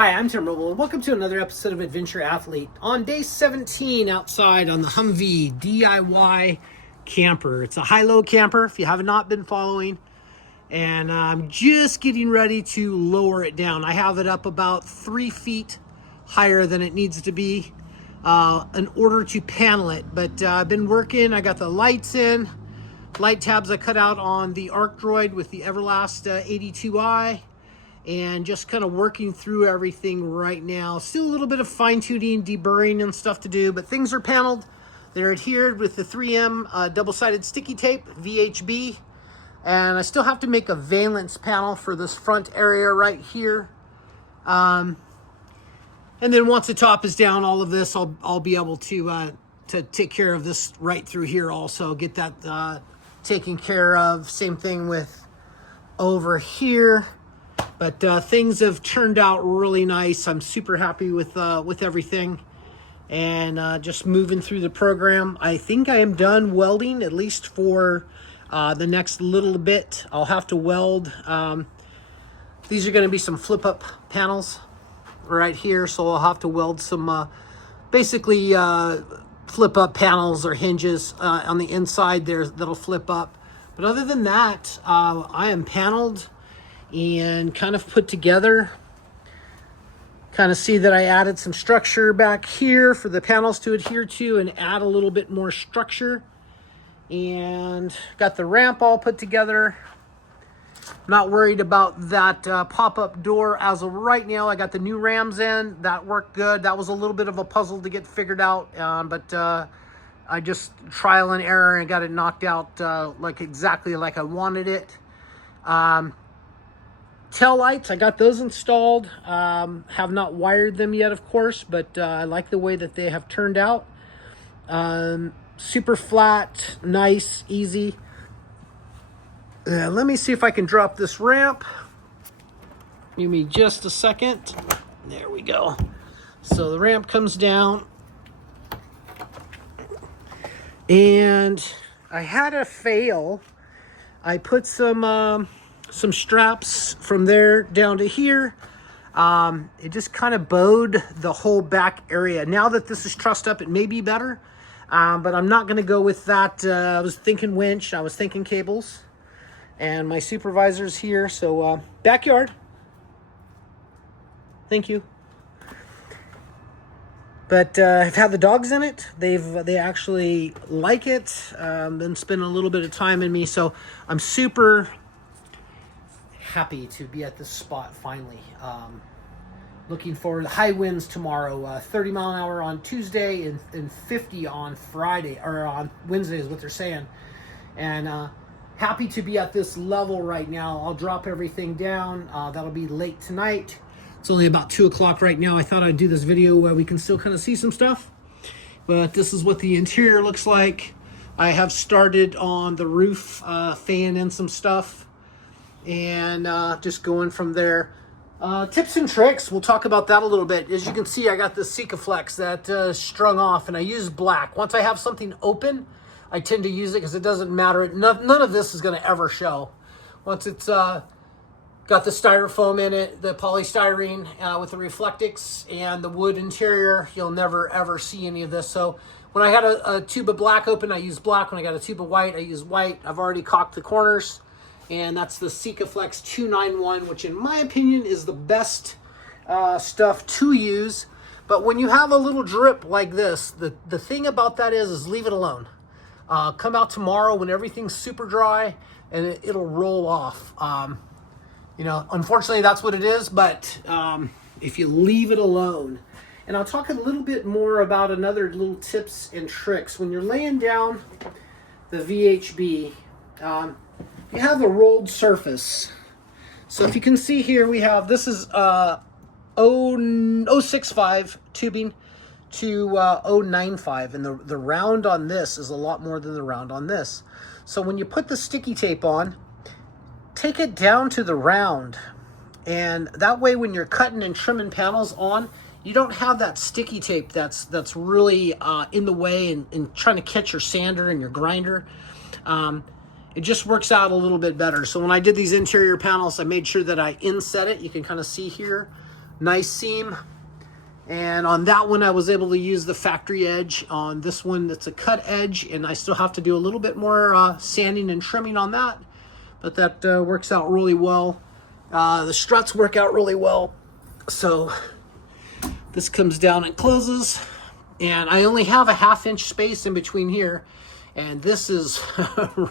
Hi, I'm Tim Roble, and welcome to another episode of Adventure Athlete. On day 17 outside on the Humvee DIY camper. It's a high-low camper, if you have not been following, and I'm just getting ready to lower it down. I have it up about 3 feet higher than it needs to be in order to panel it. But I've been working, I got the lights in, light tabs I cut out on the Arc Droid with the Everlast 82i. And just kind of working through everything right now. Still a little bit of fine-tuning, deburring and stuff to do, but things are paneled. They're adhered with the 3M double-sided sticky tape, VHB. And I still have to make a valence panel for this front area right here. And then once the top is down, all of this, I'll be able to take care of this right through here also. Get that taken care of. Same thing with over here. But things have turned out really nice. I'm super happy with everything, and just moving through the program. I think I am done welding, at least for the next little bit. I'll have to weld. These are going to be some flip-up panels right here, so I'll have to weld some basically flip-up panels or hinges on the inside there that'll flip up. But other than that, I am paneled and kind of put together. Kind of see that I added some structure back here for the panels to adhere to and add a little bit more structure. And got the ramp all put together. Not worried about that pop-up door as of right now. I got the new rams in. That worked good. That was a little bit of a puzzle to get figured out, but I just trial and error and got it knocked out exactly like I wanted it. Tail lights, I got those installed. Have not wired them yet, of course, but I like the way that they have turned out. Super flat, nice, easy. Let me see if I can drop this ramp. Give me just a second. There we go. So the ramp comes down. And I had a fail. I put some straps from there down to here. It just kind of bowed the whole back area. Now that this is trussed up, it may be better, but I'm not going to go with that. I was thinking winch, I was thinking cables, and my supervisor's here. So backyard. Thank you. But I've had the dogs in it. They actually like it. Been spending a little bit of time in me, so I'm super happy to be at this spot finally. Looking forward to high winds tomorrow, 30 mile an hour on Tuesday and 50 on Friday, or on Wednesday is what they're saying. And happy to be at this level right now. I'll drop everything down. That'll be late tonight. It's only about 2 o'clock right now. I thought I'd do this video where we can still kind of see some stuff. But this is what the interior looks like. I have started on the roof, fanning in some stuff. And just going from there. Tips and tricks, we'll talk about that a little bit. As you can see, I got this Sikaflex that strung off, and I use black. Once I have something open, I tend to use it because it doesn't matter. None of this is going to ever show. Once it's got the styrofoam in it, the polystyrene with the Reflectix and the wood interior, you'll never ever see any of this. So when I had a tube of black open, I used black. When I got a tube of white, I used white. I've already caulked the corners. And that's the Sikaflex 291, which in my opinion is the best stuff to use. But when you have a little drip like this, the thing about that is leave it alone. Come out tomorrow when everything's super dry and it'll roll off. Unfortunately that's what it is, but if you leave it alone. And I'll talk a little bit more about another little tips and tricks. When you're laying down the VHB, you have a rolled surface. So if you can see here, we have, this is 065 tubing to 095. And the round on this is a lot more than the round on this. So when you put the sticky tape on, take it down to the round. And that way when you're cutting and trimming panels on, you don't have that sticky tape that's really in the way and trying to catch your sander and your grinder. It just works out a little bit better. So when I did these interior panels, I made sure that I inset it. You can kind of see here Nice seam. And on that one, I was able to use the factory edge. On this one, that's a cut edge, and I still have to do a little bit more sanding and trimming on that. But that works out really well. The struts work out really well. So this comes down and closes. And I only have a 1/2 inch space in between here. And this is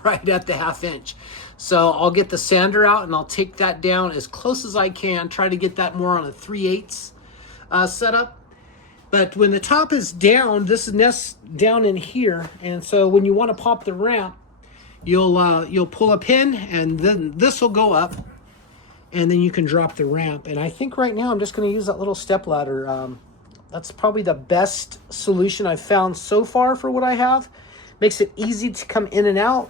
right at the 1/2 inch. So I'll get the sander out and I'll take that down as close as I can. Try to get that more on a 3/8 setup. But when the top is down, this nests down in here. And so when you want to pop the ramp, you'll pull a pin and then this will go up. And then you can drop the ramp. And I think right now I'm just going to use that little step ladder. That's probably the best solution I've found so far for what I have. Makes it easy to come in and out.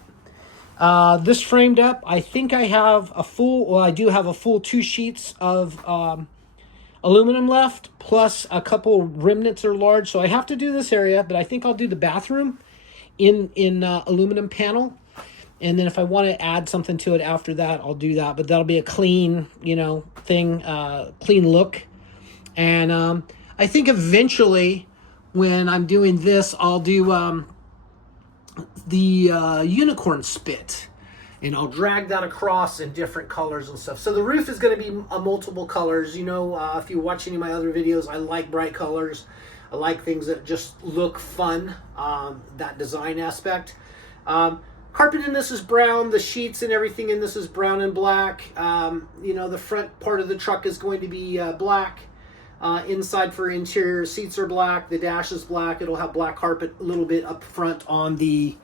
This framed up, I think I have a full, well, I do have a full 2 sheets of aluminum left, plus a couple remnants are large. So I have to do this area, but I think I'll do the bathroom in aluminum panel. And then if I want to add something to it after that, I'll do that. But that'll be a clean, thing, clean look. And I think eventually when I'm doing this, I'll do the unicorn spit. And I'll drag that across in different colors and stuff. So the roof is going to be multiple colors. If you watch any of my other videos, I like bright colors. I like things that just look fun, that design aspect. Carpet in this is brown. The sheets and everything in this is brown and black. The front part of the truck is going to be black. Inside for interior, seats are black. The dash is black. It'll have black carpet a little bit up front on the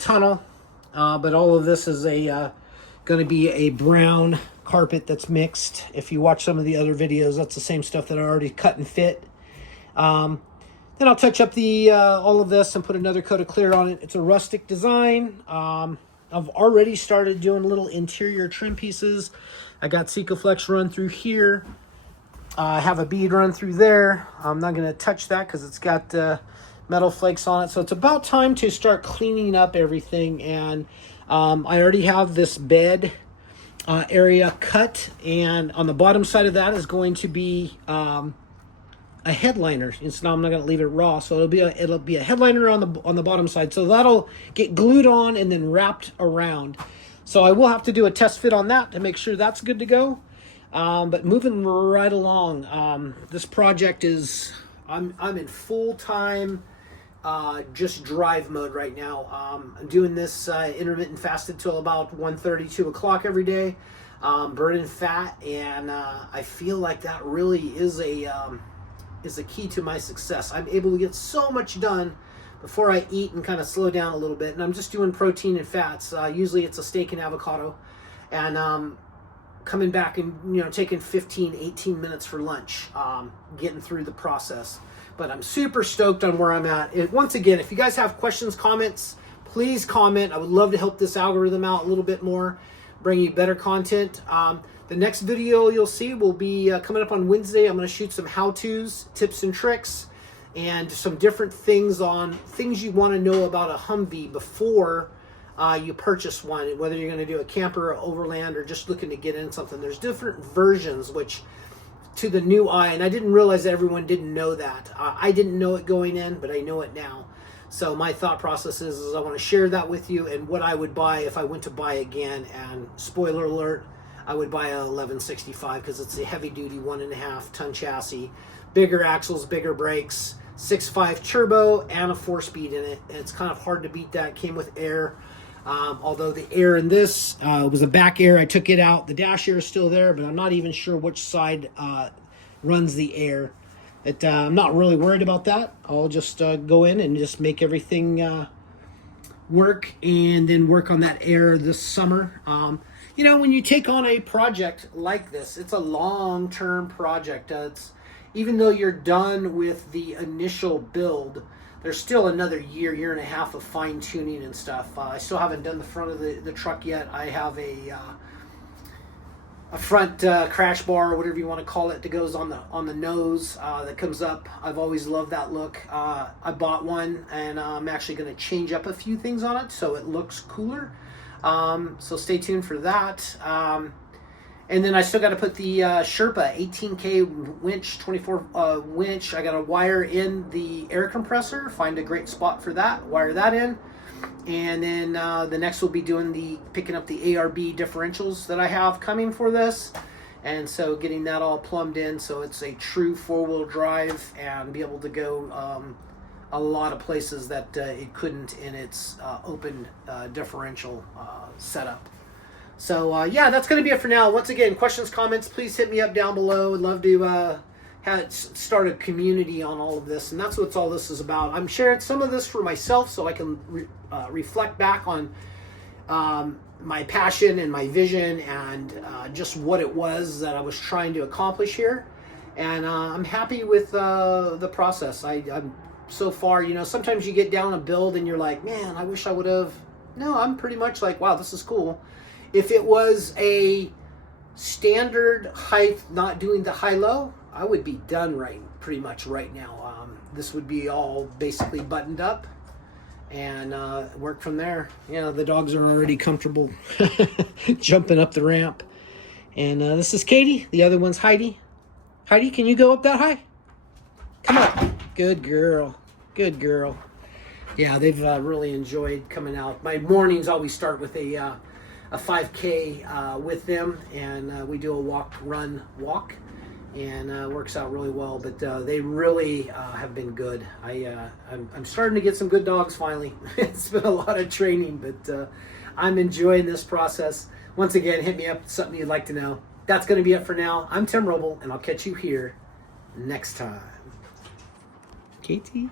tunnel. But all of this is going to be a brown carpet that's mixed. If you watch some of the other videos, that's the same stuff that I already cut and fit. Then I'll touch up all of this and put another coat of clear on it. It's a rustic design. I've already started doing little interior trim pieces. I got Sikaflex run through here. I have a bead run through there. I'm not going to touch that because it's got metal flakes on it. So it's about time to start cleaning up everything. And I already have this bed area cut. And on the bottom side of that is going to be a headliner. And so now I'm not going to leave it raw. So it'll be a headliner on the bottom side. So that'll get glued on and then wrapped around. So I will have to do a test fit on that to make sure that's good to go. But moving right along, this project is, I'm in full-time just drive mode right now. I'm doing this intermittent fasted till about 1:30, 2 o'clock every day, burning fat, and I feel like that really is a key to my success. I'm able to get so much done before I eat and kind of slow down a little bit, and I'm just doing protein and fats. Usually it's a steak and avocado, and coming back and taking 15-18 minutes for lunch, getting through the process. But I'm super stoked on where I'm at. Once again, if you guys have questions, comments, please comment. I would love to help this algorithm out a little bit more, bring you better content. The next video you'll see will be coming up on Wednesday. I'm going to shoot some how-tos, tips and tricks, and some different things on things you want to know about a Humvee before you purchase one, whether you're going to do a camper or overland or just looking to get in something. There's different versions, which to the new eye, and I didn't realize that everyone didn't know that. I didn't know it going in, but I know it now. So my thought process is I want to share that with you and what I would buy if I went to buy again. And spoiler alert, I would buy a 1165 because it's a heavy duty 1.5 ton chassis, bigger axles, bigger brakes, 6.5 turbo and a 4-speed in it. And it's kind of hard to beat that. It came with air. Although the air in this was a back air, I took it out. The dash air is still there, but I'm not even sure which side runs the air. I'm not really worried about that. I'll just go in and just make everything work and then work on that air this summer. When you take on a project like this, it's a long-term project. Even though you're done with the initial build, there's still another year and a half of fine-tuning and stuff. I still haven't done the front of the truck yet. I have a front crash bar, or whatever you want to call it, that goes on the nose that comes up. I've always loved that look. I bought one, and I'm actually going to change up a few things on it so it looks cooler. So stay tuned for that. And then I still got to put the Sherpa 18K winch, 24 winch. I got to wire in the air compressor, find a great spot for that, wire that in. And then the next will be doing picking up the ARB differentials that I have coming for this. And so getting that all plumbed in so it's a true 4-wheel drive and be able to go a lot of places that it couldn't in its open differential setup. So yeah, that's going to be it for now. Once again, questions, comments, please hit me up down below. I'd love to start a community on all of this, and that's what all this is about. I'm sharing some of this for myself so I can reflect back on my passion and my vision and just what it was that I was trying to accomplish here. And I'm happy with the process. I'm so far, you know, sometimes you get down a build and you're like, man, I wish I would have. No, I'm pretty much like, wow, this is cool. If it was a standard height, not doing the high-low, I would be done pretty much right now. This would be all basically buttoned up and work from there. You know, the dogs are already comfortable jumping up the ramp. And this is Katie. The other one's Heidi. Heidi, can you go up that high? Come on. Good girl. Good girl. Yeah, they've really enjoyed coming out. My mornings always start with a 5K with them, and we do a walk, and works out really well. But they really have been good. I'm starting to get some good dogs finally. It's been a lot of training, but I'm enjoying this process. Once again, hit me up with something you'd like to know. That's going to be it for now. I'm Tim Roble, and I'll catch you here next time. Katie.